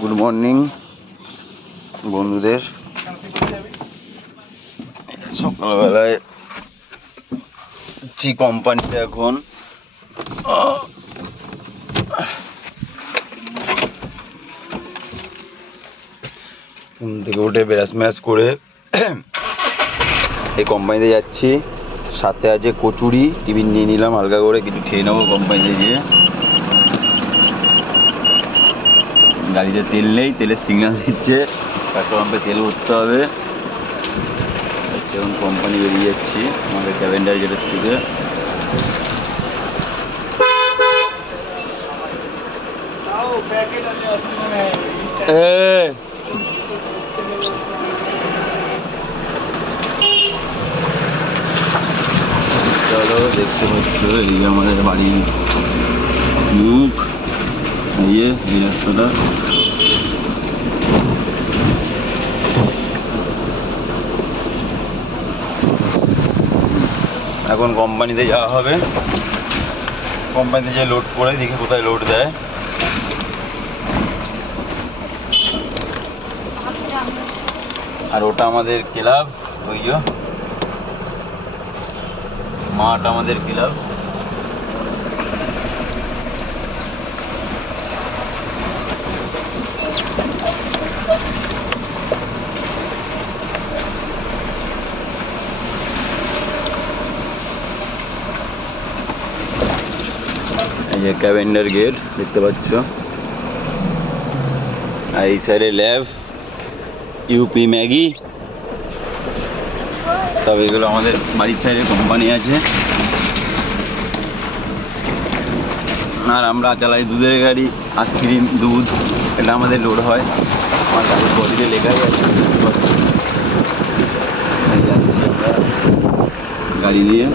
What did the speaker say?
Good morning বন্ধুদের। সকালবেলায় কোম্পানিতে এখন ঘুম থেকে উঠে ব্রাশ ম্যাশ করে এই কোম্পানিতে যাচ্ছি। সাথে আছে কচুরি, টিফিন নিয়ে নিলাম, হালকা করে কিছু খেয়ে নেবো কোম্পানিতে গিয়ে। গাড়িতে তেল নেই, তেলের সিগন্যাল দিচ্ছে, পেট্রোল পাম্পে তেল ভরতে হবে। এখন কোম্পানি বেরিয়ে যাচ্ছি আমাদের ক্যাভেন্ডার গেটের থেকে। চলো, দেখতে পাচ্ছ এই আমাদের বাড়ির মুখ, এই রাস্তাটা। এখন কোম্পানিতে যাওয়া হবে। কোম্পানিতে যে লোড করে দেখি কোথায় লোড দেয়। আর ওটা আমাদের ক্লাব, ওই যে মাঠ আমাদের ক্লাব। এই যে ক্যাভেন্ডার গেট দেখতে পাচ্ছ, আর এই সাইডে ল্যাব, ইউপি ম্যাগি, সব এগুলো আমাদের বাড়ির সাইডে কোম্পানি আছে। আর আমরা চালাই দুধের গাড়ি, আইসক্রিম, দুধ, এটা আমাদের লোড হয়। আমার গাড়ির বডিতে লেখাই আছে। যাচ্ছি আমরা গাড়ি দিয়ে।